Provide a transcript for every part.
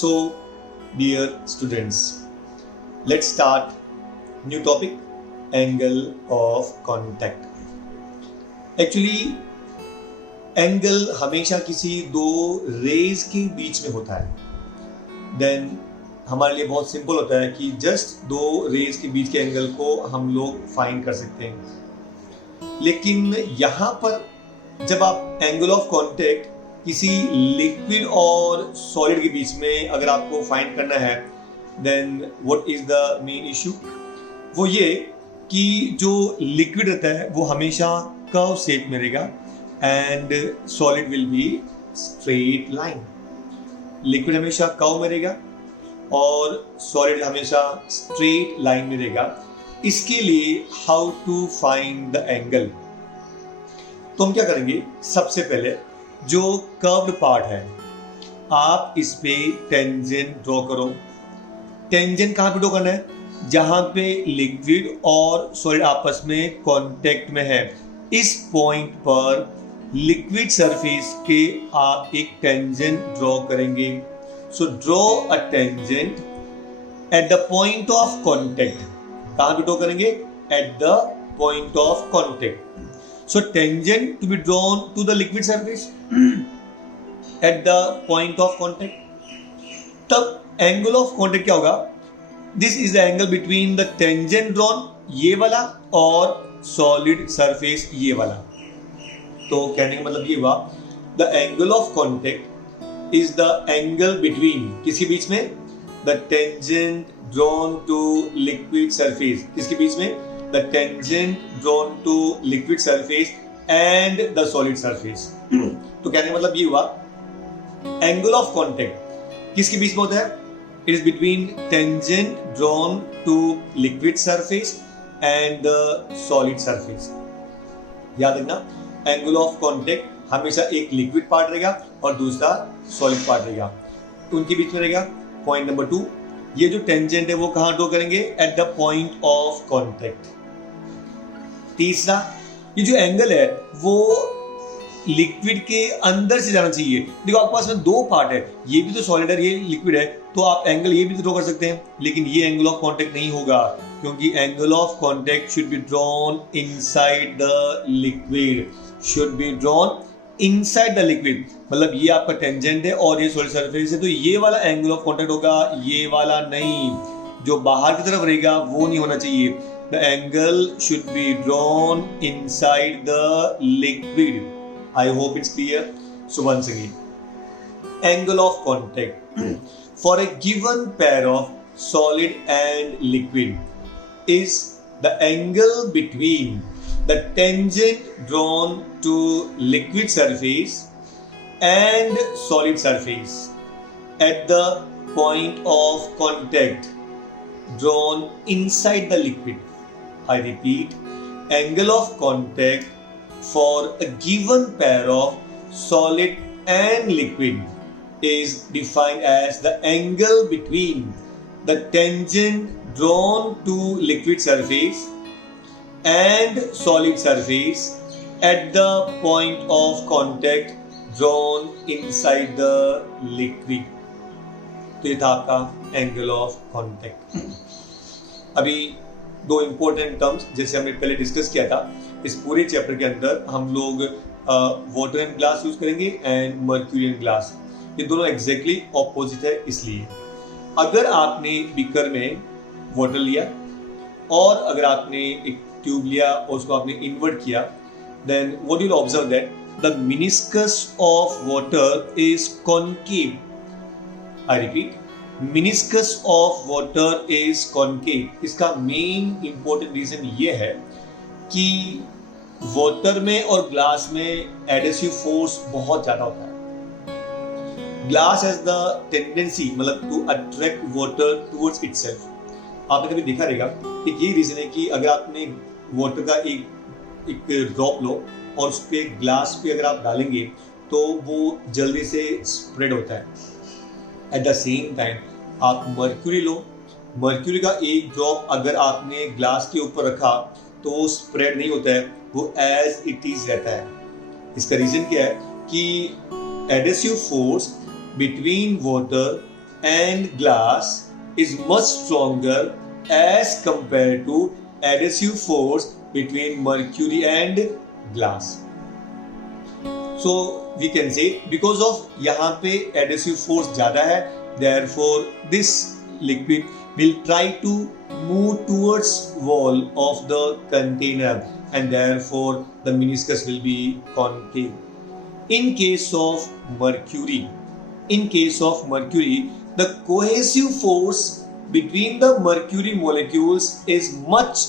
So, dear students, let's start new topic, angle of contact. Actually, angle हमेशा किसी दो raise के बीच में होता है. देन हमारे लिए बहुत सिंपल होता है कि जस्ट दो रेज के बीच के एंगल को हम लोग फाइंड कर सकते हैं. लेकिन यहाँ पर जब आप एंगल ऑफ कांटेक्ट किसी लिक्विड और सॉलिड के बीच में अगर आपको फाइंड करना है, then what is the main issue? वो ये कि जो लिक्विड रहता है वो हमेशा कर्व शेप में रहेगा and solid will be straight line. Liquid हमेशा कर्व में रहेगा और सॉलिड हमेशा स्ट्रेट लाइन में रहेगा. इसके लिए how to find the angle? तो हम क्या करेंगे, सबसे पहले जो कर्व्ड पार्ट है आप इस पे टेंजेंट ड्रॉ करो. टेंजेंट कहां पे ड्रॉ करना है? जहां पे लिक्विड और सॉलिड आपस में कांटेक्ट में है. इस पॉइंट पर लिक्विड सरफेस के आप एक टेंजेंट ड्रॉ करेंगे. So draw a tangent at the point of contact. कहां पे ड्रॉ करेंगे? At the point of contact. So tangent to be drawn to the liquid surface at the point of contact. तब angle of contact क्या होगा? This is the angle between the tangent drawn ये वाला और solid surface ये वाला. तो कहने का मतलब ये हुआ, the angle of contact is the angle between किसके बीच में? The tangent drawn to liquid surface. किसके बीच में? The tangent drawn to liquid surface and the solid surface. तो कहने का मतलब ये हुआ, angle of contact किसके बीच में होता है? It is between tangent drawn to liquid surface and the solid surface. याद रखना, angle of contact हमेशा एक liquid part रहेगा और दूसरा solid part रहेगा. उनके बीच में रहेगा. Point number 2, ये जो tangent है वो कहाँ ड्रॉ करेंगे? At the point of contact. तीसरा, ये जो एंगल है वो लिक्विड के अंदर से जाना चाहिए. देखो आपके पास में दो पार्ट है, ये भी तो सॉलिड है, ये लिक्विड है, तो आप एंगल ये भी तो ड्रॉ कर सकते हैं. लेकिन ये एंगल ऑफ कांटेक्ट नहीं होगा क्योंकि angle of contact should be drawn inside the liquid. Should be drawn inside the liquid मतलब ये आपका टेंजेंट है और ये सॉलिड सरफेस है, तो ये वाला एंगल ऑफ कांटेक्ट होगा, ये वाला नहीं. जो बाहर की तरफ रहेगा वो नहीं होना चाहिए. The angle should be drawn inside the liquid. I hope it's clear. So once again, angle of contact for a given pair of solid and liquid is the angle between the tangent drawn to liquid surface and solid surface at the point of contact drawn inside the liquid. I repeat, angle of contact for a given pair of solid and liquid is defined as the angle between the tangent drawn to liquid surface and solid surface at the point of contact drawn inside the liquid. तो ये था आपका angle of contact. अभी दो important terms जैसे हमने पहले discuss किया था, इस पूरे चैप्टर के अंदर हम लोग वाटर एंड ग्लास यूज करेंगे एंड मर्क्यूरी एंड ग्लास. ये दोनों एग्जैक्टली ऑपोजिट है. इसलिए अगर आपने बीकर में वाटर लिया और अगर आपने एक ट्यूब लिया और उसको आपने इन्वर्ट किया, then what you will observe that the meniscus of water is concave. I repeat, meniscus of water is concave. इसका मेन इंपॉर्टेंट रीजन ये है कि वाटर में और ग्लास में एडहेसिव फोर्स बहुत ज्यादा होता है. ग्लास हैज द टेंडेंसी मतलब to attract water towards itself. आपने कभी देखा रहेगा, एक ये रीजन है कि अगर आपने वाटर का एक ड्रॉप लो और उस पे ग्लास पे अगर आप डालेंगे तो वो जल्दी से स्प्रेड होता है. एट द सेम टाइम आप मर्क्यूरी लो, मर्क्यूरी का एक ड्रॉप अगर आपने ग्लास के ऊपर रखा तो वो स्प्रेड नहीं होता है, वो एज इट इज रहता है. इसका रीजन क्या है कि adhesive force between water and glass is much stronger as compared to adhesive force between mercury and glass. So we can say because of यहाँ पे adhesive force ज़्यादा है, therefore this liquid will try to move towards wall of the container and therefore the meniscus will be concave. In case of mercury, the cohesive force between the mercury molecules is much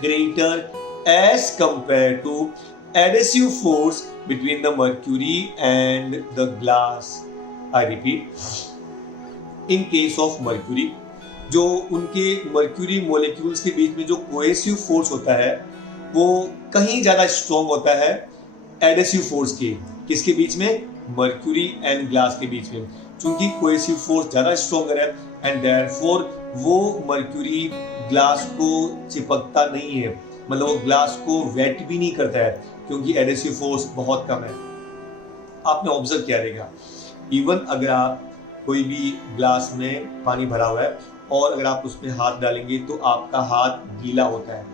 greater as compared to adhesive force between the mercury and the glass. I repeat, in case of mercury, जो उनके mercury molecules के बीच में जो cohesive force होता है वो कहीं ज्यादा स्ट्रॉन्ग होता है एडेसिव फोर्स के, किसके बीच में, मर्क्यूरी एंड ग्लास के बीच में, क्योंकि कोहेसिव फोर्स ज्यादा स्ट्रॉन्गर है एंड देयरफॉर वो मर्क्यूरी ग्लास को चिपकता नहीं है, मतलब वो ग्लास को वेट भी नहीं करता है क्योंकि एडेसिव फोर्स बहुत कम है। आपने ऑब्जर्व किया रहेगा, इवन अगर आप कोई भी ग्लास में पानी भरा हुआ है और अगर आप उसमें हाथ डालेंगे तो आपका हाथ गीला होता है।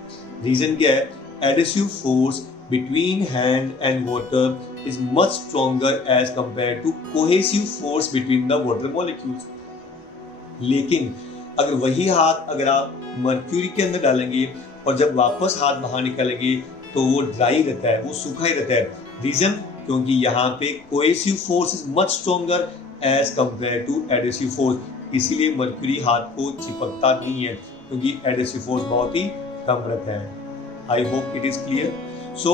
रीजन क्या है, adhesive force between hand and water is much stronger as compare to cohesive force between the water molecules. लेकिन अगर वही हाथ अगर आप मर्क्यूरी के अंदर डालेंगे और जब वापस हाथ बाहर निकालेंगे तो वो ड्राई रहता है, वो सूखा ही रहता है। रीजन, क्योंकि यहाँ पे cohesive force is much stronger as compare to adhesive force, इसीलिए मर्क्यूरी हाथ को चिपकता नहीं है क्योंकि एडेसिव फोर्स बहुत ही कम रहता है। I hope it is clear. So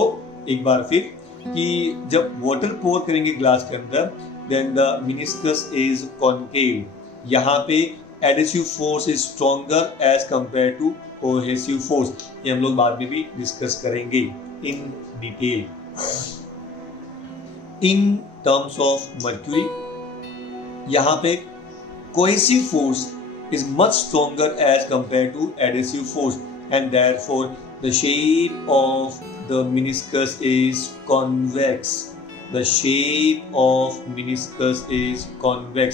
एक बार फिर कि जब वाटर पोर करेंगे ग्लास के अंदर then the meniscus is concave, यहाँ पे adhesive force is stronger as compare to cohesive force, ये हम लोग बाद में भी डिस्कस करेंगे in detail. In terms of mercury, यहाँ पे cohesive force is much stronger as compared to adhesive force and therefore the shape of the meniscus is convex. The shape of meniscus is convex,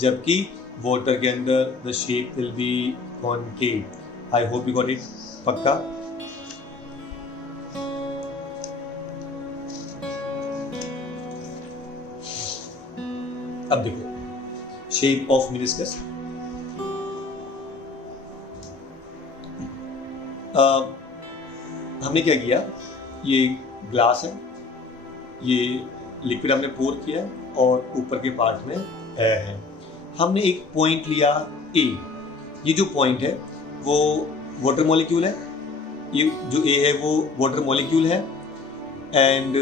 जबकि water के अंदर the shape will be concave. I hope you got it. पक्का? अब देखो shape of meniscus. हमने क्या किया, ये ग्लास है, ये लिक्विड हमने पोर किया और ऊपर के पार्ट में एयर है। हमने एक पॉइंट लिया ए, ये जो पॉइंट है वो वाटर मॉलिक्यूल है, ये जो ए है वो वाटर मॉलिक्यूल है and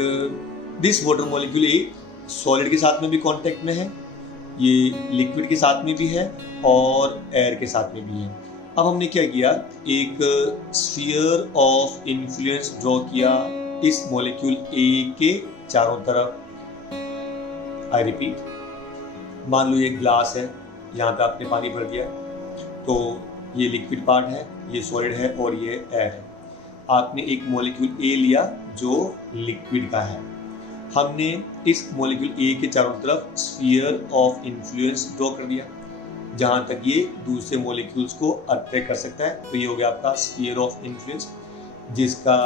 this water molecule A solid के साथ में भी कांटेक्ट में है, ये लिक्विड के साथ में भी है और एयर के साथ में भी है। अब हमने क्या किया, एक स्फीयर ऑफ इन्फ्लुएंस ड्रॉ किया इस मॉलिक्यूल ए के चारों तरफ। आई रिपीट, मान लो ये ग्लास है, यहाँ पे आपने पानी भर दिया तो ये लिक्विड पार्ट है, ये सॉलिड है और ये एयर है। आपने एक मॉलिक्यूल ए लिया जो लिक्विड का है, हमने इस मॉलिक्यूल ए के चारों तरफ स्फीयर ऑफ इन्फ्लुएंस ड्रॉ कर दिया जहां तक ये दूसरे मॉलिक्यूल्स को अट्रैक्ट कर सकता है। तो ये हो गया आपका स्फीयर ऑफ इन्फ्लुएंस, जिसका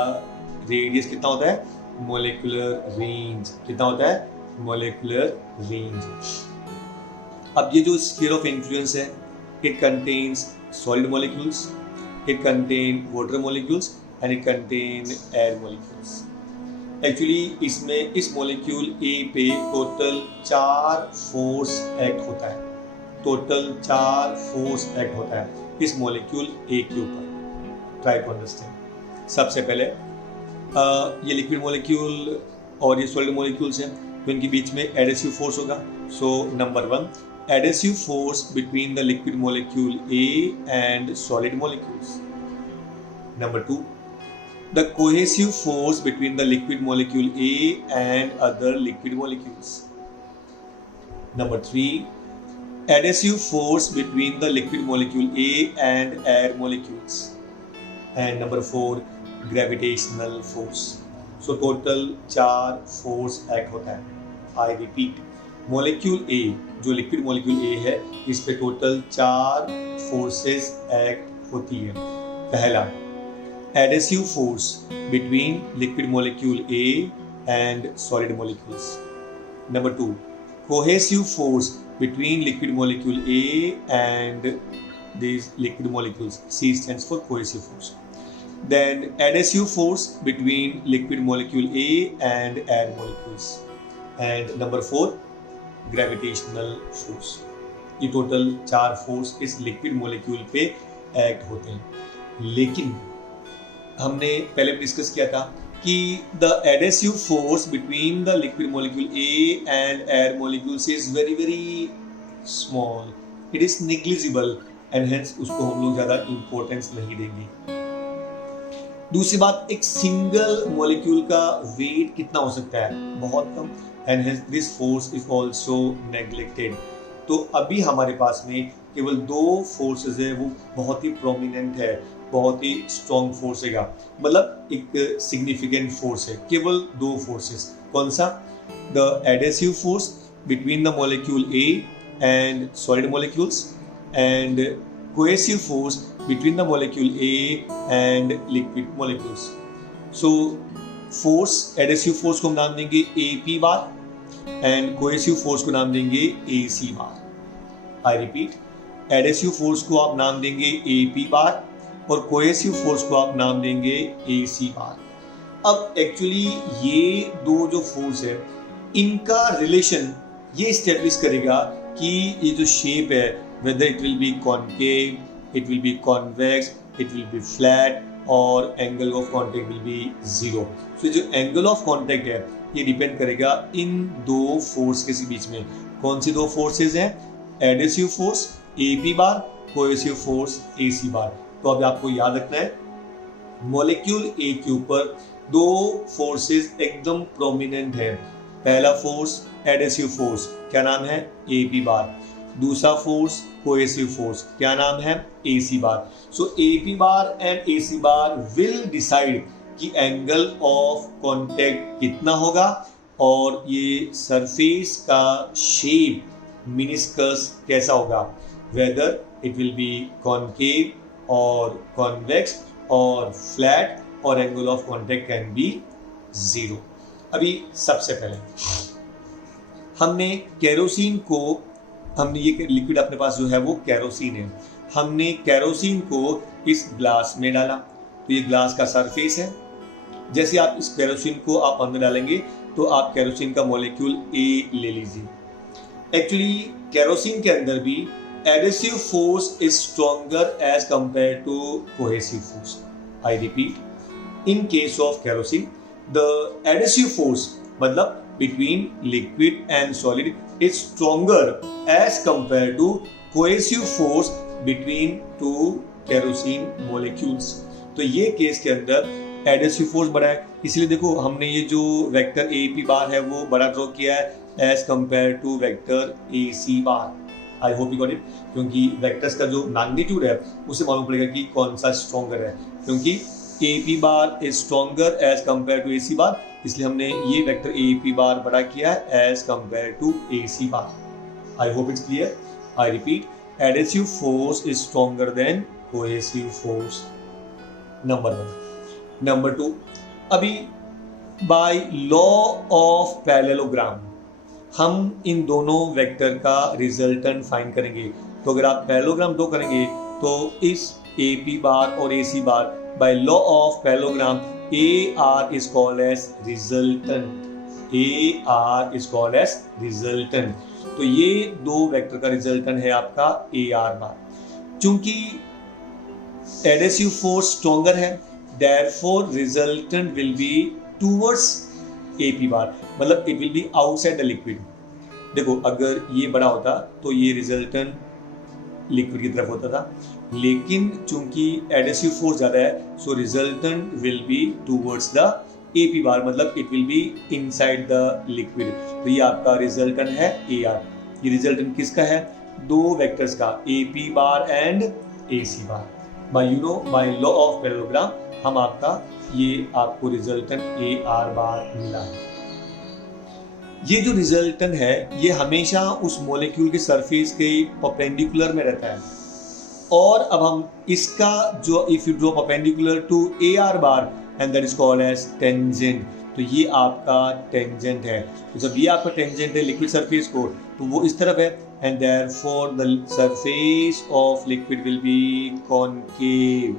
रेडियस कितना होता है, मॉलिक्यूलर रेंज। कितना होता है, मॉलिक्यूलर रेंज। अब ये जो स्फीयर ऑफ इन्फ्लुएंस है, it contains solid molecules, it contain water molecules and it contain air molecules. Actually इसमें इस मॉलिक्यूल ए पे टोटल 4 फोर्स एक्ट होता है, टोटल 4 फोर्स एक्ट होता है इस मॉलिक्यूल ए के ऊपर। Try to understand. सबसे पहले ये लिक्विड मॉलिक्यूल और ये सॉलिड मॉलिक्यूल्स हैं तो इनके बीच में एडेसिव फोर्स होगा। So number 1, adhesive force between the liquid molecule A and solid molecules. Number 2, the cohesive force between the liquid molecule A and other liquid molecules. Number 3, adhesive force between the liquid molecule A and air molecules. And number 4, gravitational force. So total 4 force act होता है। I repeat, molecule ए, जो liquid molecule ए है, इस पे total 4 forces act होती है। पहला, adhesive force between liquid molecule A and solid molecules. Number 2, cohesive force between liquid molecule A and these liquid molecules. C stands for cohesive force. Then adhesive force between liquid molecule A and air molecules. And number 4, gravitational force. ये total 4 force इस liquid molecule पे act होते हैं। लेकिन हमने पहले discuss किया था कि the adhesive force between the liquid molecule A and air molecules is very very small. It is negligible and hence उसको हम लोग ज़्यादा importance नहीं देंगे। दूसरी बात, एक सिंगल मॉलिक्यूल का वेट कितना हो सकता है? बहुत कम, and hence this force is also neglected. तो अभी हमारे पास में केवल 2 फोर्सेस है, वो बहुत ही प्रोमिनेंट है, बहुत ही स्ट्रॉन्ग फोर्स है, मतलब एक सिग्निफिकेंट फोर्स है। केवल 2 फोर्सेस। कौन सा? The adhesive force between the molecule A and solid molecules and cohesive force between the molecule A and liquid molecules. So force, adhesive force को हम नाम देंगे AP bar and cohesive force को नाम देंगे AC बार। आई repeat, adhesive force को आप नाम देंगे AP बार और कोहेसिव फोर्स को आप नाम देंगे AC बार। अब एक्चुअली ये 2 जो फोर्स है, इनका रिलेशन ये इस्टेब्लिश करेगा कि ये जो शेप है, whether it will be concave, it will be convex, it will be flat और angle of contact will be 0. So जो angle of contact है ये डिपेंड करेगा इन 2 फोर्स के बीच में। कौन सी 2 फोर्सेस हैं? एडेसिव फोर्स AP बार, कोहेसिव फोर्स AC बार। तो अब आपको याद रखना है, मॉलिक्यूल ए के ऊपर 2 फोर्सेस एकदम प्रोमिनेंट है। पहला फोर्स एडेसिव फोर्स, क्या नाम है? AP बार। दूसरा फोर्स कोहेसिव फोर्स, क्या नाम है? AC बार। सो AP बार एंड AC बार विल डिसाइड कि एंगल ऑफ कांटेक्ट कितना होगा और ये सरफेस का शेप मिनिस्कस कैसा होगा, whether it will B concave और कॉन्वेक्स और फ्लैट और angle of contact can be 0। अभी सबसे पहले हमने केरोसिन को, हमने ये लिक्विड अपने पास जो है वो केरोसिन है, हमने केरोसिन को इस ग्लास में डाला। तो ये ग्लास का सरफेस है। जैसे आप इस केरोसिन को आप अंदर डालेंगे तो आप केरोसिन का मॉलिक्यूल A ले लीजिए। एक्चुअली केरोसिन के अंदर भी adhesive force is stronger as compared to cohesive force. I repeat, in case of kerosene, the adhesive force, मतलब between liquid and solid, is stronger as compared to cohesive force between 2 kerosene molecules. तो ये case के अंदर adhesive force बड़ा है, इसलिए देखो हमने ये जो वेक्टर AP बार है वो बड़ा ड्रॉ किया है as compare to vector AC bar. I hope you got it, क्योंकि वेक्टर्स का जो मैग्नीट्यूड है उसे मालूम पड़ेगा कि कौन सा स्ट्रॉन्गर है, क्योंकि AP bar is stronger as compare to AC bar, इसलिए हमने ये वेक्टर AP बार बड़ा किया है as compare to AC bar. I hope it's clear. I repeat, adhesive force is stronger than cohesive force. Number 1। Number 2, अभी bye law of parallelogram हम इन दोनों vector का रिजल्टेंट फाइंड करेंगे। तो अगर आप पैरेललोग्राम ड्रॉ करेंगे तो इस AP बार और AC bar bye law of parallelogram AR is called as resultant. AR is called as resultant. तो ये 2 वेक्टर का रिजल्टेंट है आपका AR बार। चूंकि एडेसिव फोर्स स्ट्रॉन्गर है, therefore resultant will be towards AP bar, मतलब it will B outside the liquid. देखो अगर ये बड़ा होता तो ये रिजल्टेंट लिक्विड की तरफ होता था, लेकिन चूंकि एडेसिव फोर्स ज्यादा है so resultant will be towards the AP bar, मतलब it will be inside the liquid. तो ये आपका रिजल्टेंट है AR। ये रिजल्टेंट किसका है? 2 वेक्टर्स का, AP बार एंड AC bar. Bye law of parallelogram हम आपका ये आपको रिजल्टेंट AR बार मिला है। ये जो रिजल्टेंट है ये हमेशा उस मॉलिक्यूल के सरफेस के परपेंडिकुलर में रहता है। और अब हम इसका जो if you draw perpendicular to A R bar and that is called as tangent, तो ये आपका टेंजेंट है। तो जब ये आपका टेंजेंट है लिक्विड सरफेस को, तो वो इस तरफ है and therefore the surface of liquid will be concave.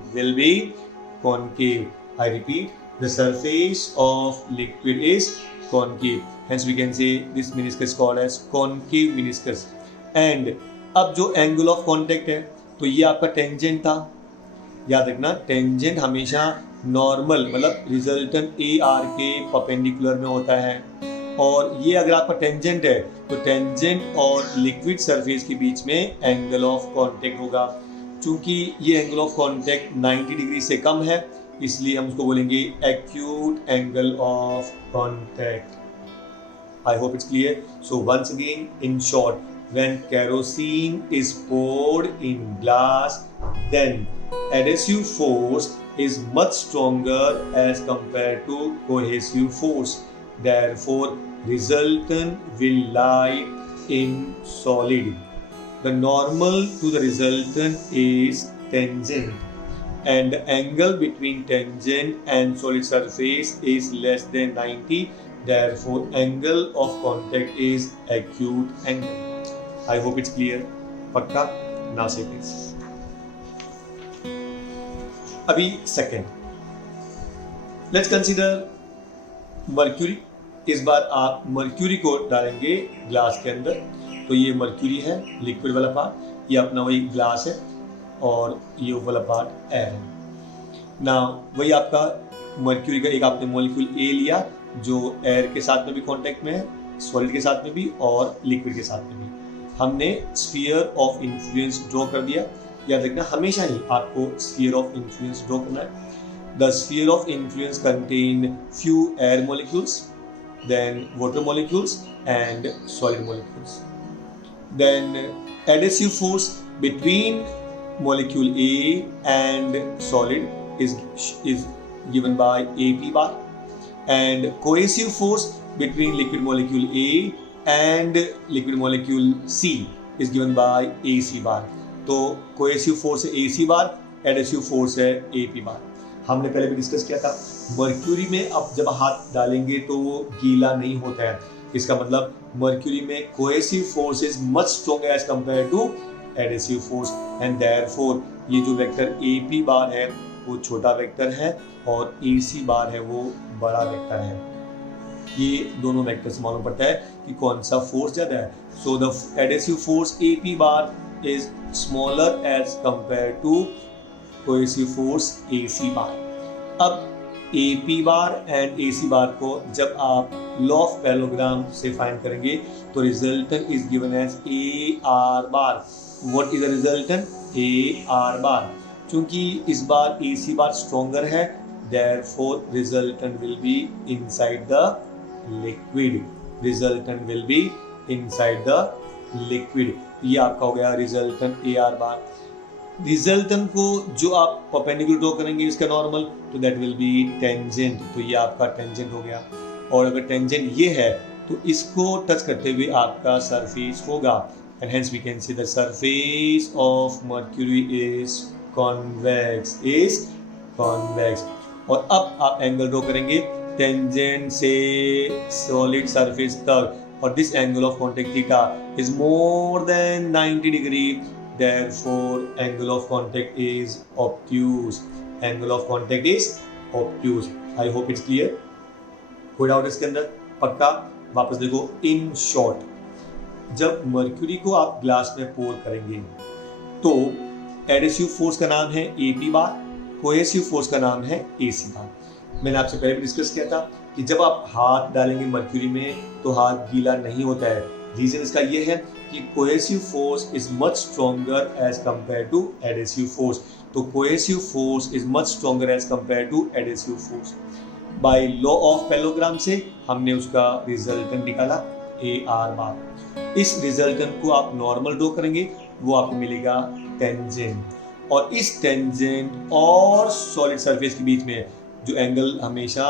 I repeat, the surface of liquid is concave. Hence we can say this meniscus called as concave meniscus. And अब जो angle of contact है, तो ये आपका tangent था। याद रखना, tangent हमेशा नॉर्मल मतलब रिजल्टेंट ए आर के परपेंडिकुलर में होता है। और ये अगर आपका टेंजेंट है तो टेंजेंट और लिक्विड सरफेस के बीच में एंगल ऑफ कॉन्टेक्ट होगा। चूंकि ये एंगल ऑफ कॉन्टेक्ट 90 डिग्री से कम है, इसलिए हम उसको बोलेंगे acute angle of contact. I hope it's clear. So once again in short, when kerosene is poured in glass, then adhesive force is much stronger as compared to cohesive force. Therefore, resultant will lie in solid. The normal to the resultant is tangent. And the angle between tangent and solid surface is less than 90. Therefore, angle of contact is acute angle. I hope it's clear. पक्का? Now say this. अभी second. Let's consider mercury. इस बार आप mercury को डालेंगे glass के अंदर। तो ये मर्क्यूरी है, लिक्विड वाला पार्ट, ये अपना वही ग्लास है और ये वाला पार्ट एयर है। ना वही आपका मर्क्यूरी का एक आपने मॉलिक्यूल ए लिया जो एयर के साथ में भी कांटेक्ट में है, सॉलिड के साथ में भी और लिक्विड के साथ में भी। हमने स्फीयर ऑफ इन्फ्लुएंस ड्रॉ कर दिया। याद रखना हमेशा ही आपको स्फीयर ऑफ इन्फ्लुएंस ड्रॉ करना है। The sphere of influence contain few air molecules, then water molecules and solid molecules. Then adhesive force between molecule A and solid is given by AP bar, and cohesive force between liquid molecule A and liquid molecule C is given by AC bar. तो cohesive force है AC bar, adhesive force है AP bar. हमने पहले भी discuss किया था। Mercury में अब जब हाथ डालेंगे तो वो गीला नहीं होता है। इसका मतलब मर्क्यूरी में cohesive force is much stronger as compare to adhesive force, and therefore ये जो वेक्टर AP बार है वो छोटा वेक्टर है और AC बार है वो बड़ा वेक्टर है। ये दोनों वेक्टर से मालूम पड़ता है कि कौन सा फोर्स ज्यादा है। So the adhesive force AP bar is smaller as compare to cohesive force AC bar. अब AP बार एंड AC बार को जब आप लॉ ऑफ पैरेललोग्राम से फाइंड करेंगे तो resultant is given as AR bar. What is the resultant? AR bar. क्योंकि इस बार AC बार स्ट्रॉन्गर है, therefore resultant will be inside the liquid. Resultant will be inside the liquid. ये आपका हो गया रिजल्टेंट AR बार। रिजल्टेंट को जो आप परपेंडिकुलर ड्रॉ करेंगे इसका नॉर्मल, तो दैट विल बी टेंजेंट। तो ये आपका टेंजेंट हो गया। और अगर टेंजेंट ये है तो इसको टच करते हुए आपका सरफेस होगा, and hence we can say the surface of mercury is convex, और अब आप एंगल ड्रॉ करेंगे टेंजेंट से सॉलिड सरफेस तक, और this angle of contact theta is more than 90 degree. Therefore, angle of contact is obtuse. Angle of contact is obtuse. I hope it's clear. कोई doubt इसके अंदर? पक्का? वापस देखो। In short, जब मर्क्यूरी को आप ग्लास में पोर करेंगे तो एडहेसिव फोर्स का नाम है AP बार, कोहेसिव फोर्स का नाम है AC बार। मैंने आपसे पहले भी डिस्कस किया था कि जब आप हाथ डालेंगे मर्क्यूरी में तो हाथ गीला नहीं होता है। रीजन इसका ये है कि cohesive force is much stronger as compare to adhesive force. तो cohesive force is much stronger as compare to adhesive force. By law of parallelogram से हमने उसका रिजल्टेंट निकाला AR बार। इस रिजल्टेंट को आप नॉर्मल ड्रॉ करेंगे, वो आपको मिलेगा टेंजेंट, और इस टेंजेंट और सॉलिड सरफेस के बीच में जो एंगल हमेशा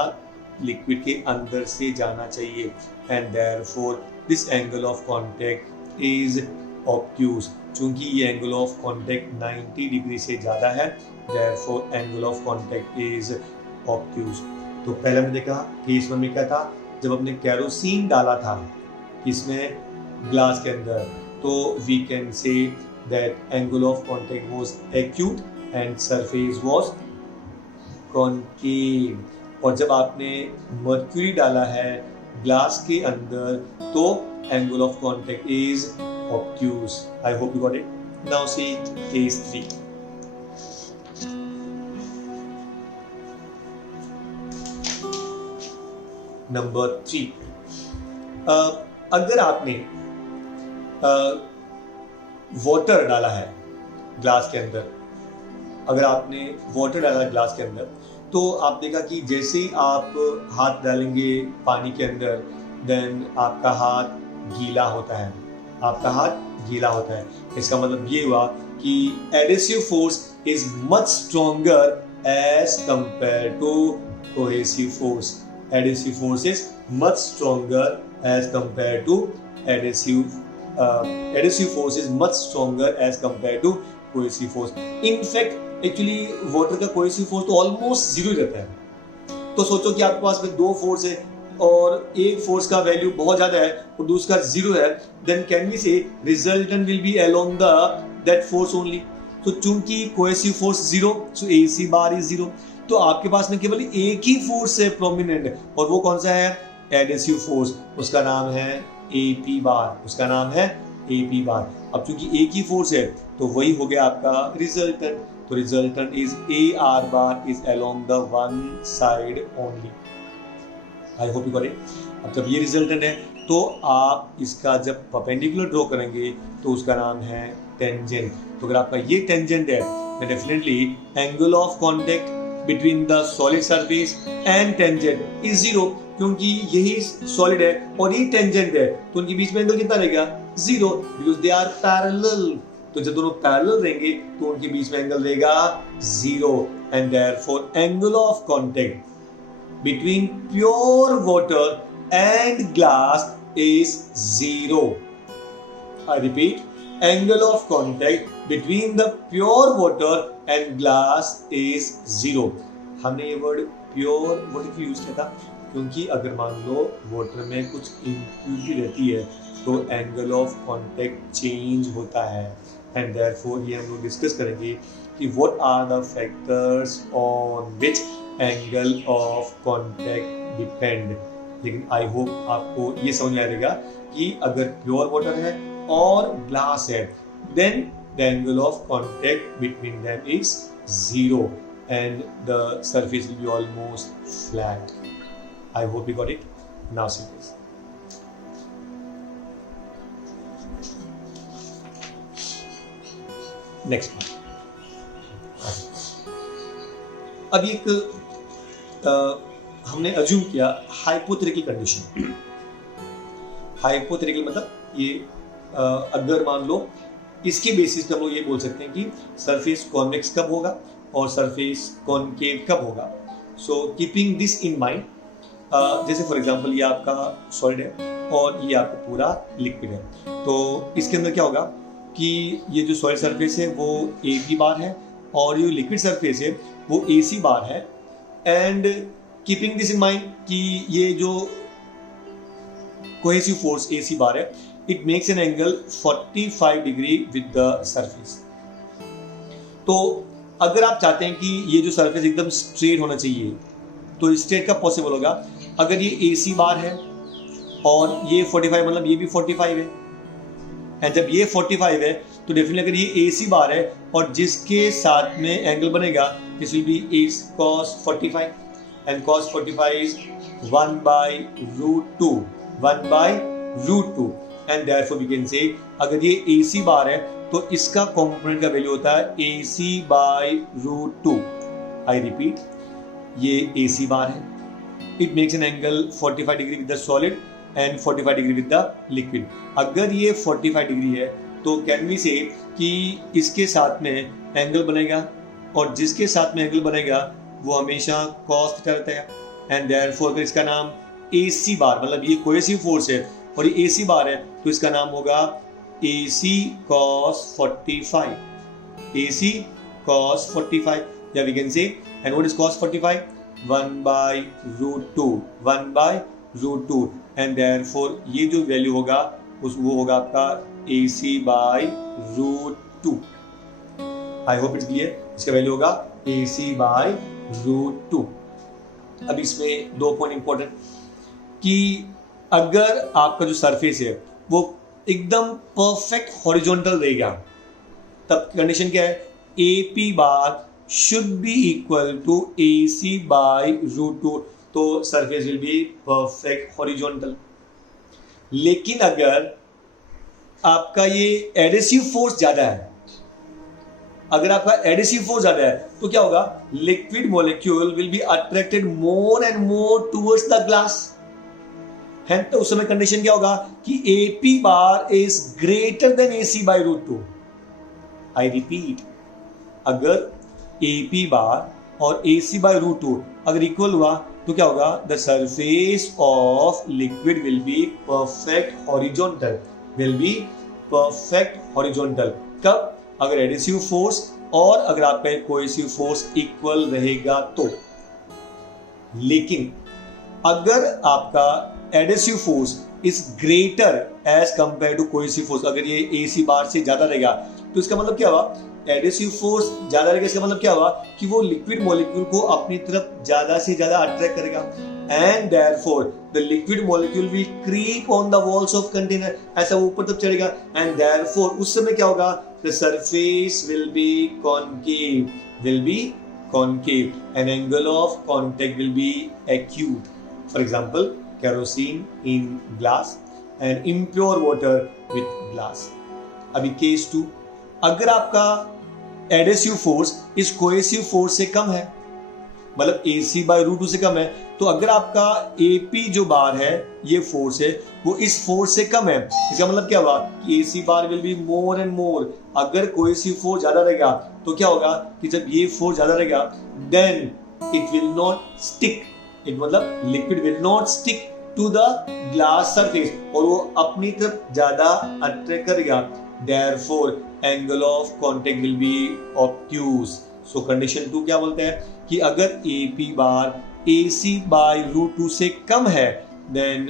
लिक्विड के अंदर से जाना चाहिए and therefore this angle of contact is obtuse. चूंकि ये एंगल ऑफ कांटेक्ट 90 डिग्री से ज़्यादा है, therefore angle of contact is obtuse. तो पहले हमने देखा केस 1 में क्या था, जब हमने केरोसिन डाला था इसमें ग्लास के अंदर, तो we can say that angle of contact was acute and surface was concave. और जब आपने मर्क्यूरी डाला है ग्लास के अंदर तो angle of contact is obtuse. I hope you got it. Now see case 3। Number 3, अगर आपने वाटर डाला है ग्लास के अंदर, अगर आपने वाटर डाला ग्लास के अंदर, तो आप देखा कि जैसे ही आप हाथ डालेंगे पानी के अंदर, देन आपका हाथ गीला होता है, आपका हाथ गीला होता है। इसका मतलब ये हुआ कि adhesive force is much stronger as compare to cohesive force. Adhesive force is much stronger as compared to adhesive force is much stronger as compared to cohesive force. In fact, actually water का cohesive force तो almost zero रहता है। तो सोचो कि आपके पास में दो फोर्स है और एक फोर्स का वैल्यू बहुत ज्यादा है और दूसरा जीरो है, then can we say resultant will be along the that force only. तो चूंकि cohesive force zero, so AC bar is zero. तो आपके पास में केवल एक ही फोर्स है प्रोमिनेंट, और वो कौन सा है? Adhesive force. उसका नाम है AP बार, उसका नाम है AP बार। अब चूंकि एक ही फोर्स है तो वही हो गया आपका रिजल्टेंट। तो resultant is AR bar is along the one side only. I hope you got it. अब जब ये रिजल्टेंट है तो आप इसका जब परपेंडिकुलर ड्रॉ करेंगे तो उसका नाम है टेंजेंट। तो अगर आपका ये टेंजेंट है तो definitely angle of contact between the solid surface and tangent is zero, क्योंकि यही solid है और ये tangent है, तो उनके बीच में एंगल कितना रहेगा? Zero, because they are parallel। तो जब दोनों parallel रहेंगे तो उनके बीच में एंगल रहेगा zero, and therefore angle of contact between pure water and glass is zero। I repeat, angle of contact between the pure water and glass is zero। हमने ये वर्ड प्योर वर्ड क्यों use किया था? क्योंकि अगर मान लो water में कुछ इम्प्यूरिटी रहती है तो एंगल ऑफ कांटेक्ट चेंज होता है, एंड देयरफॉर ये हम लोग डिस्कस करेंगे कि what are the factors on which angle of contact depend. लेकिन आई होप आपको ये समझ में आएगा कि अगर प्योर वाटर है और ग्लास है, then the angle of contact between them is zero and the surface will be almost flat. I hope you got it. Now see this. Next one. अब एक हमने अज्यूम किया हाइपोथेटिकल कंडीशन। हाइपोथेटिकल मतलब ये अगर मान लो इसके बेसिस पे हम लोग ये बोल सकते हैं कि सरफेस कॉन्वेक्स कब होगा और सरफेस कॉनकेव कब होगा। So keeping this in mind, जैसे फॉर एग्जांपल ये आपका सॉलिड है और ये आपका पूरा लिक्विड है, तो इसके अंदर क्या होगा कि ये जो सॉलिड सरफेस है वो AB बार है और ये लिक्विड सरफेस है वो AC बार है। And keeping this in mind कि ये जो कोहेसिव फोर्स AC बार है, it makes an angle 45 degree with the surface। तो अगर आप चाहते हैं कि ये जो सरफेस एकदम स्ट्रेट होना चाहिए तो स्ट्रेट कब पॉसिबल होगा? अगर ये AC बार है और ये 45 मतलब ये भी 45 है, एंड जब ये 45 है तो डेफिनेटली अगर ये AC बार है और जिसके साथ में एंगल बनेगा this will be cos 45, and cos 45 is 1/√2, 1/√2, and therefore we can say अगर ये AC बार है तो इसका कंपोनेंट का वैल्यू होता है AC/√2। आई रिपीट, ये AC बार है, it makes an angle 45 degree with the solid and 45 degree with the liquid. अगर ये 45 डिग्री है तो कैन वी से कि इसके साथ में एंगल बनेगा और जिसके साथ में एंगल बनेगा वो हमेशा cos थीटा रहता है, एंड देयरफॉर अगर इसका नाम AC बार, मतलब ये कोहेसिव फोर्स है और ये AC बार है, तो इसका नाम होगा AC cos 45, AC cos 45, या we can say, and what is cos 45? 1/√2, 1/√2, and therefore ये जो वैल्यू होगा वो होगा आपका AC/√2. I hope it's clear. इसका वैल्यू होगा AC/√2. अब इसमें 2 पॉइंट इंपॉर्टेंट, कि अगर आपका जो सरफेस है वो एकदम परफेक्ट हॉरिजॉन्टल रहेगा, तब कंडीशन क्या है? AP बार should be equal to AC/√2, तो surface will be perfect horizontal. लेकिन अगर आपका ये एडेसिव फोर्स ज्यादा है, अगर आपका एडेसिव फोर्स ज्यादा है, तो क्या होगा? Liquid molecule will be attracted more and more towards the glass. है, तो उस समय कंडीशन क्या होगा? कि AP bar is greater than AC/√2. I repeat, अगर AP बार और AC/√2 अगर इक्वल हुआ तो क्या होगा? The surface of liquid will be perfect horizontal, will be perfect horizontal. कब? अगर एडेसिव फोर्स और अगर आपका कोहेसिव फोर्स इक्वल रहेगा तो. लेकिन अगर आपका adhesive force is greater as compare to cohesive force, अगर ये AC बार से ज्यादा रहेगा, तो इसका मतलब क्या हुआ? एडेसिव फोर्स ज्यादा रहेगा, इसका मतलब क्या हुआ? कि वो लिक्विड मॉलिक्यूल को अपनी तरफ ज्यादा से ज्यादा अट्रैक्ट करेगा, and therefore the liquid molecule will creep on the walls of container. ऐसा वो ऊपर तक चढ़ेगा, एंड देयरफॉर उस समय क्या होगा? The surface will B concave, will be concave, and angle of contact will B acute. For example, kerosene in glass and impure water with glass. अभी केस 2, अगर आपका एडेसिव फोर्स इस कोहेसिव फोर्स से कम है, मतलब AC/√2 से कम है, तो अगर आपका AP जो बार है, ये फोर्स है, वो इस फोर्स से कम है, इसका मतलब क्या हुआ? कि AC bar will be more and more. अगर कोहेसिव फोर्स ज्यादा रहेगा तो क्या होगा? कि जब ये फोर्स ज्यादा रहेगा, then it will not stick, it मतलब liquid will not stick to the glass surface, और वो अपनी तरफ ज्यादा अट्रैक्ट करेगा. Therefore angle of contact will be obtuse. So condition 2 क्या बोलते हैं? कि अगर AP बार AC/√2 से कम है, then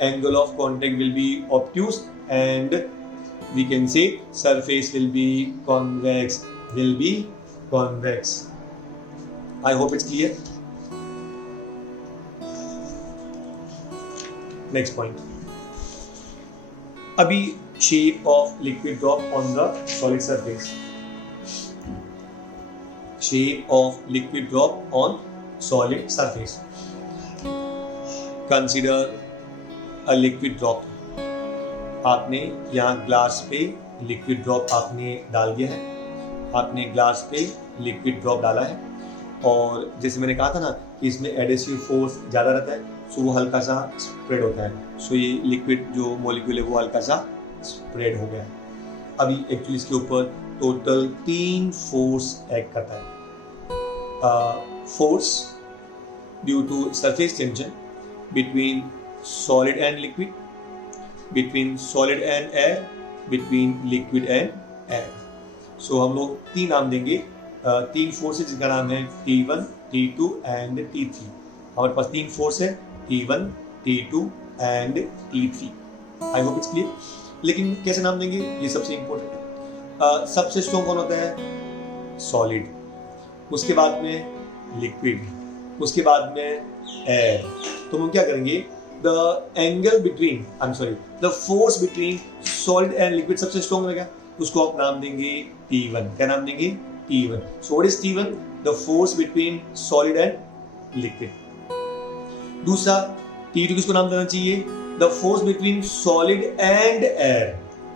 angle of contact will be obtuse, and we can say surface will be convex, will be convex. I hope it's clear. Next point, अभी shape of liquid drop on the solid surface. Shape of liquid drop on solid surface. Consider a liquid drop. आपने यहाँ glass पे liquid drop आपने डाल दिया है, आपने glass पे लिक्विड ड्रॉप डाला है, और जैसे मैंने कहा था ना कि इसमें एडेसिव फोर्स ज़्यादा रहता है, सो वो हल्का सा स्प्रेड होता है. सो ये लिक्विड जो मॉलिक्यूल है वो हल्का सा स्प्रेड हो गया. अभी एक्चुअली इसके ऊपर टोटल 3 फोर्स एक्ट करता है. Force due to surface tension between solid and liquid, between solid and air, between liquid and air. So हम लोग 3 नाम देंगे, 3 फोर्सेज जिनका नाम है T1, T2 एंड T3. हमारे पास 3 फोर्स है, T1, T2 and T3. I hope it's clear. लेकिन कैसे नाम देंगे, ये सबसे इंपॉर्टेंट है. सबसे स्ट्रॉन्ग कौन होता है? सॉलिड. उसके बाद में लिक्विड, उसके बाद में एयर. तो हम क्या करेंगे? The angle between, I am sorry, the force between solid and liquid सबसे स्ट्रॉन्ग रहेगा, उसको आप नाम देंगे T1. क्या नाम देंगे? T1. So what is T1? The force between solid and liquid. दूसरा T2 किसको नाम देना चाहिए? The force between solid and air.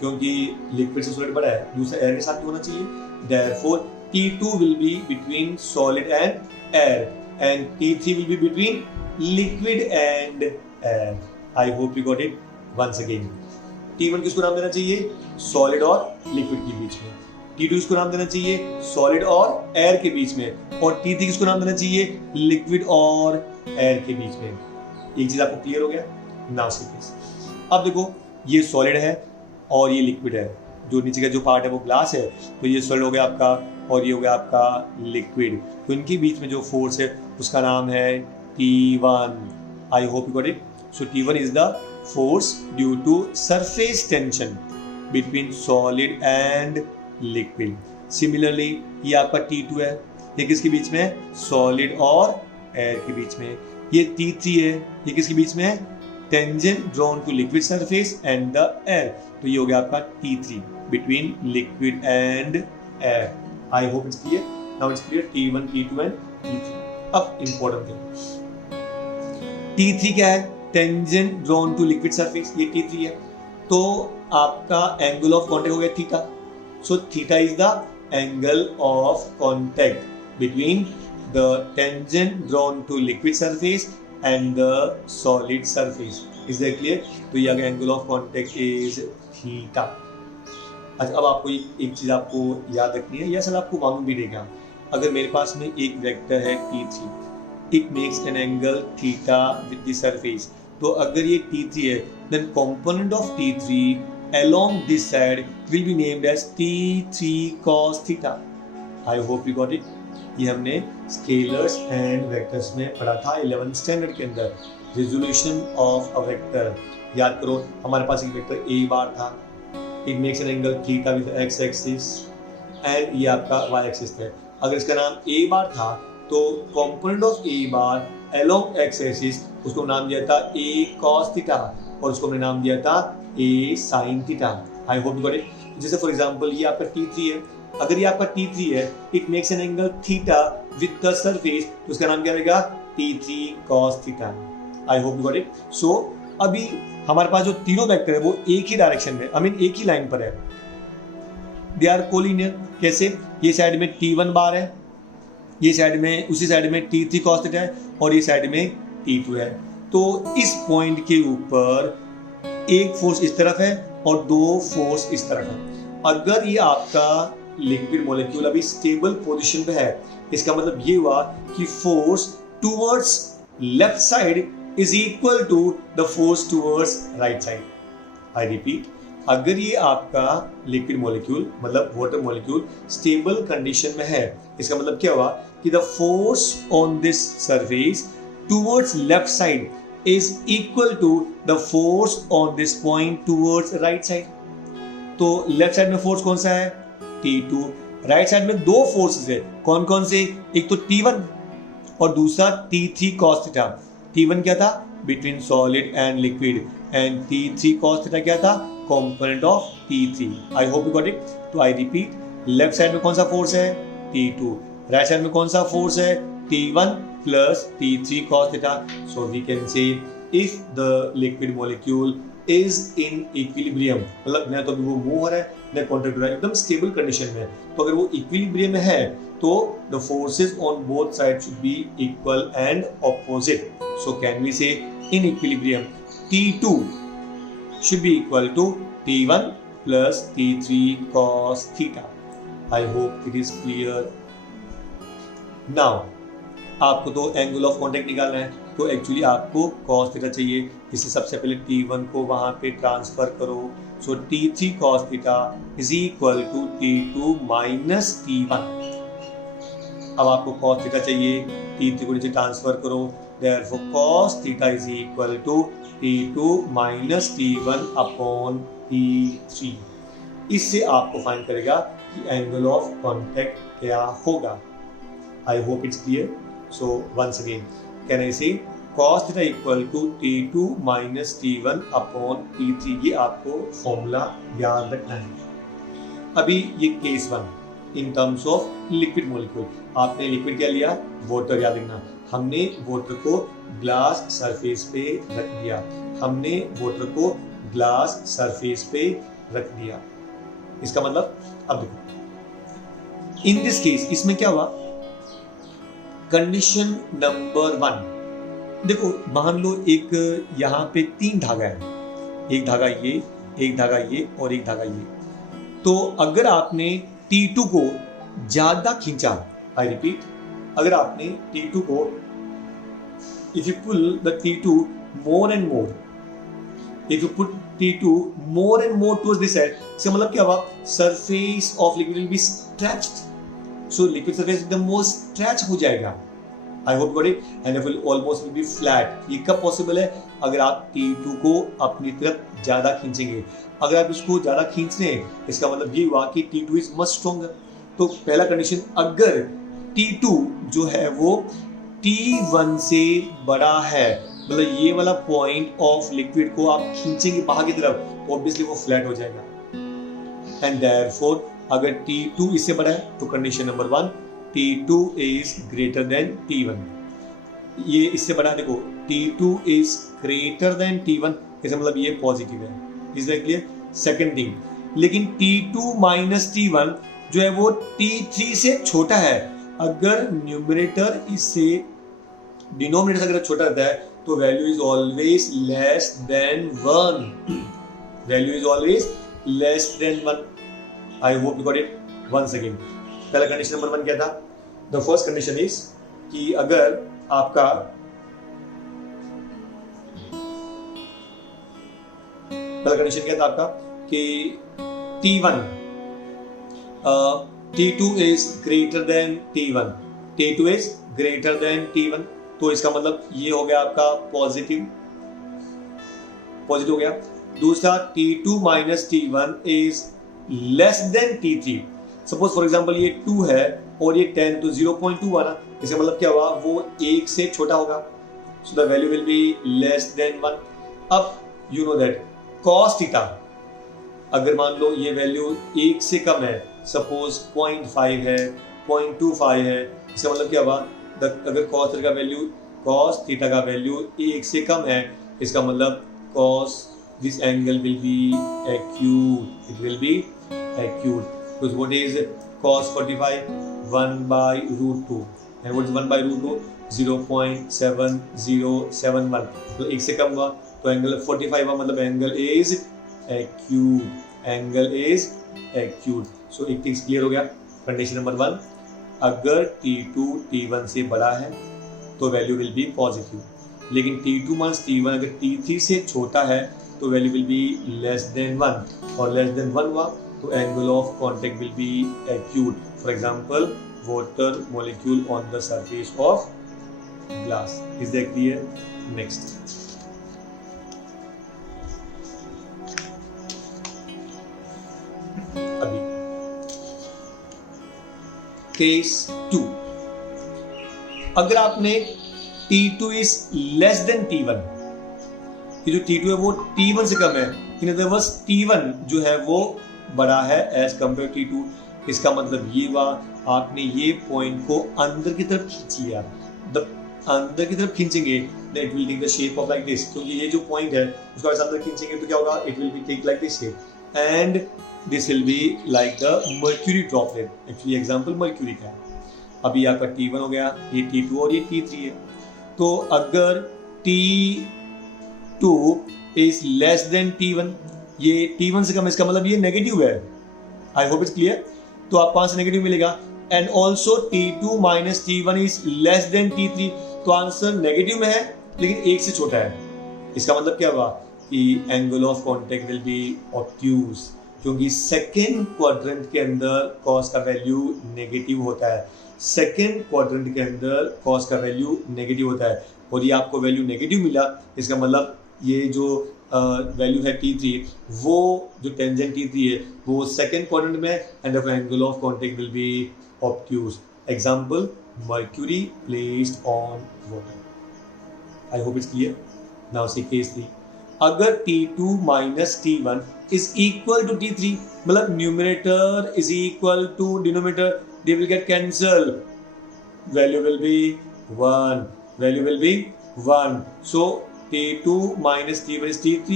क्योंकि लिक्विड से सॉलिड बड़ा है, दूसरा एयर के साथ होना चाहिए. Therefore T2 will be between solid and air, and T3 will be between liquid and air. I hope you got it once again. T1 किसको नाम देना चाहिए? सॉलिड और लिक्विड के बीच में. T2 किसको नाम देना चाहिए? सॉलिड और एयर के बीच में. और T3 किसको नाम देना चाहिए? लिक्विड और एयर के बीच में। एक चीज आपको क्लियर हो गया? Now see this. अब देखो ये सॉलिड है और ये लिक्विड है, जो नीचे का जो पार्ट है वो ग्लास है, तो ये सॉलिड हो गया आपका और ये हो गया आपका लिक्विड। तो इनके बीच में जो फोर्स है उसका नाम है T1। I hope you got it. So T1 is the force due to surface tension between solid and liquid. Similarly ये आपका T2 है, ये किसके बीच में है? सॉलिड और एयर के बीच में। ये T3 है, ये किसके बीच में है? Tangent drawn to liquid surface and the air. तो ये हो गया आपका T3 between liquid and air. I hope it's clear. Now it's clear T1, T2 and T3। अब इंपॉर्टेंट थिंग, T3 क्या है? Tangent drawn to liquid surface, ये T3 है। तो आपका एंगल ऑफ कांटेक्ट हो गया theta. So theta is the angle of contact between the tangent drawn to liquid surface and the solid surface. Is that clear? तो ये angle of contact is theta. अच्छा, अब आपको एक चीज आपको याद रखनी है, या सर आपको मालूम भी रहेगा। अगर मेरे पास में एक वेक्टर है T3, it makes an angle theta with the surface. तो अगर ये T3 है, then component of T3 along this side will be named as T3 cos theta. I hope you got it. ये हमने स्केलर्स एंड वेक्टर्स में पढ़ा था 11th standard के अंदर। रिजोल्यूशन ऑफ अ वेक्टर, याद करो हमारे पास एक वेक्टर A बार था, it makes an angle theta with x axis and ये आपका y एक्सिस है। अगर इसका नाम A बार था तो component of A bar along x axis उसको नाम दिया था A cos थीटा और उसको हमने नाम दिया था A sin theta. I hope you got it. जैसे फॉर एग्जांपल ये आपका T3 है, अगर ये आपका T3 है, it makes an angle theta with the surface, तो उसका नाम क्या रहेगा? T3 cos theta. I hope you got it. So अभी हमारे पास जो तीनों वेक्टर है वो एक ही डायरेक्शन में, आई मीन एक ही लाइन पर है। They are collinear. कैसे? ये साइड में T1 बार है, ये साइड में उसी साइड में T3 cos थीटा है और ये साइड में T2 है। तो इस पॉइंट के ऊपर एक फोर्स इस तरफ है और दो फोर्स इस तरफ है। अगर ये आपका लिक्विड मॉलिक्यूल अभी स्टेबल पोजीशन पे है, इसका मतलब ये हुआ कि force towards left side is equal to the force towards right side. I repeat, अगर ये आपका लिक्विड मॉलिक्यूल मतलब वाटर मॉलिक्यूल स्टेबल कंडीशन में है, इसका मतलब क्या हुआ कि the force on this surface towards left side is equal to the force on this point towards right side. तो लेफ्ट साइड में फोर्स कौन सा है? T2। राइट साइड में दो फोर्सेस है, कौन कौन से? एक तो T1 और दूसरा T3 cos थीटा। T1 क्या था? Between solid and liquid, and T3 cos theta क्या था? Component of T3। I hope you got it. तो आई रिपीट, लेफ्ट साइड में कौन सा फोर्स है? T2। राइट साइड में कौन सा फोर्स है? T1 plus T3 cos theta. So we can say if the liquid molecule is in equilibrium, मतलब न तो वो मूव हो रहा है न कॉन्ट्रैक्ट हो रहा है, एकदम स्टेबल कंडीशन में। तो अगर वो इक्विलिब्रियम में है तो the forces on both sides should be equal and opposite. So can we say in equilibrium T2 should be equal to T1 plus T3 cos theta. I hope it is clear. Now आपको तो angle of contact निकालना है, तो actually आपको cos theta चाहिए। इससे सबसे पहले T1 को वहां पे ट्रांसफर करो। So T3 cos theta is equal to T2 minus T1। अब आपको cos थीटा चाहिए, T3 को नीचे ट्रांसफर करो, therefore cos theta is equal to T2 minus T1 upon T3। इससे आपको फाइंड करेगा कि एंगल ऑफ कांटेक्ट क्या होगा। आई hope it's clear. So once again, can I say cos theta equal to T2 minus T1 upon T3। ये आपको formula याद रखना है। अभी ये case 1 in terms of liquid molecule, आपने लिक्विड क्या लिया? वाटर। याद रखना, हमने वाटर को ग्लास सरफेस पे रख दिया, हमने वाटर को ग्लास सरफेस पे रख दिया। इसका मतलब अब देखो इन दिस केस, इसमें क्या हुआ? कंडीशन नंबर 1, देखो मान लो एक यहाँ पे 3 धागा है, एक धागा ये, एक धागा ये और एक धागा ये। तो अगर आपने T2 को ज्यादा खींचा, आई रिपीट, अगर आपने T2 को if you pull the T2 more and more, if you put T2 more and more towards this side, इसका मतलब क्या हुआ? Surface of liquid will be stretched. So liquid surface एकदम more stretch हो जाएगा. I hope got it. And it will almost be flat. ये कब possible है? अगर आप T2 को अपनी तरफ ज्यादा खींचेंगे. अगर आप इसको ज्यादा खींच रहे हैं, इसका मतलब ये हुआ कि T2 is much stronger. तो पहला कंडीशन, अगर T2 जो है वो T1 से बड़ा है, मतलब ये वाला पॉइंट ऑफ लिक्विड को आप खींचेंगे बाहर की तरफ, ऑब्वियसली वो फ्लैट हो जाएगा. एंड देयरफॉर अगर T2 इससे बड़ा है तो condition number 1, T2 is greater than T1. ये इससे बड़ा, देखो T2 is greater than T1, इसका मतलब ये पॉजिटिव है. Is that clear? Second thing, लेकिन T2 माइनस T1 जो है वो T3 से छोटा है. अगर न्यूमरेटर इससे डिनोमिनेटर अगर छोटा रहता है तो value is always less than 1. Value is always less than 1. I hope you got it. Once again, पहला कंडीशन नंबर 1 क्या था? द फर्स्ट कंडीशन इज कि अगर आपका पहला कंडीशन क्या था आपका कि T1 T2 is greater than T1. T2 is greater than T1. तो इसका मतलब ये हो गया आपका पॉजिटिव हो गया. दूसरा, T2 minus T1 is less than T3. Suppose for example ये 2 है और ये 10, तो 0.2 आना, इसका मतलब क्या हुआ? वो 1 से छोटा होगा. So the value will be less than 1. अब you know that cos theta, अगर मान लो ये वैल्यू 1 से कम है, सपोज 0.5 है, 0.25 है, इसका मतलब क्या हुआ? अगर cos थीटा का वैल्यू 1 से कम है, इसका मतलब cos this angle will be acute. It will be acute. Because what is cos 45? 1 by root 2. And what is 1 by root 2? 0.7071. तो 1 से कम हुआ तो एंगल 45 हुआ, मतलब angle is acute. Angle is acute. सो एक चीज क्लियर हो गया. कंडीशन नंबर 1, अगर T2 T1 से बड़ा है तो वैल्यू विल बी पॉजिटिव. लेकिन T2 माइनस T1 अगर T3 से छोटा है तो value will be less than 1. और लेस देन 1 हुआ तो angle of contact will B acute. For example, water molecule on the surface of glass. Is that clear? Next, अभी केस 2. अगर आपने T2 is less than T1, ये जो T2 है वो T1 से कम है, इन अदर वर्ड्स T1 जो है वो बड़ा है एज कंपेयर T2. इसका मतलब ये हुआ आपने ये पॉइंट को अंदर की तरफ खींच लिया. अंदर की तरफ खींचेंगे then it will take the shape of like this, क्योंकि ये जो पॉइंट है उसको ऐसे अंदर खींचेंगे तो क्या होगा? It will be take like this shape and this will be like the mercury droplet. Actually example mercury का है. अभी आपका T1 हो गया, ये T2 और ये T3 है. तो अगर T2 is less than T1, ये T1 से कम, इसका मतलब ये नेगेटिव है. I hope it's clear. तो आपको आंसर नेगेटिव मिलेगा. And also T2 minus T1 is less than T3, तो आंसर नेगेटिव में है लेकिन 1 से छोटा है. इसका मतलब क्या हुआ कि angle of contact will be obtuse, क्योंकि सेकेंड क्वाड्रेंट के अंदर कॉस का वैल्यू नेगेटिव होता है. सेकेंड क्वाड्रेंट के अंदर कॉस का वैल्यू नेगेटिव होता है और ये आपको वैल्यू नेगेटिव मिला. इसका मतलब ये जो वैल्यू है T3, वो जो टेंजेंट T3 है वो सेकेंड क्वाड्रेंट में and the angle of contact will be obtuse. Example, mercury placed on water. I hope it's clear. Now see case 3. अगर T2 minus T1 is equal to T3, मतलब numerator is equal to denominator, they will get cancelled. Value will be 1. Value will be 1. So T2 minus T1 is T3.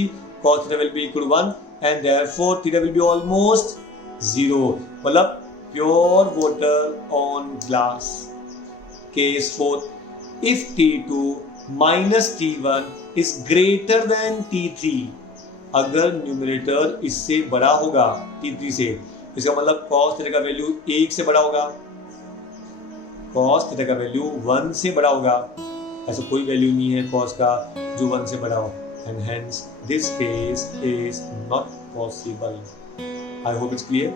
Cos theta will be equal to 1, and therefore theta will be almost 0. मतलब pure water on glass. Case 4. If T2 minus T1 is greater than T3, अगर numerator इससे बड़ा होगा T3 से, इसका मतलब cos theta का value 1 से बड़ा होगा, cos थीटा का वैल्यू 1 से बड़ा होगा. ऐसा कोई वैल्यू नहीं है cos का जो 1 से बड़ा हो, and hence this case is not possible. I hope it's clear.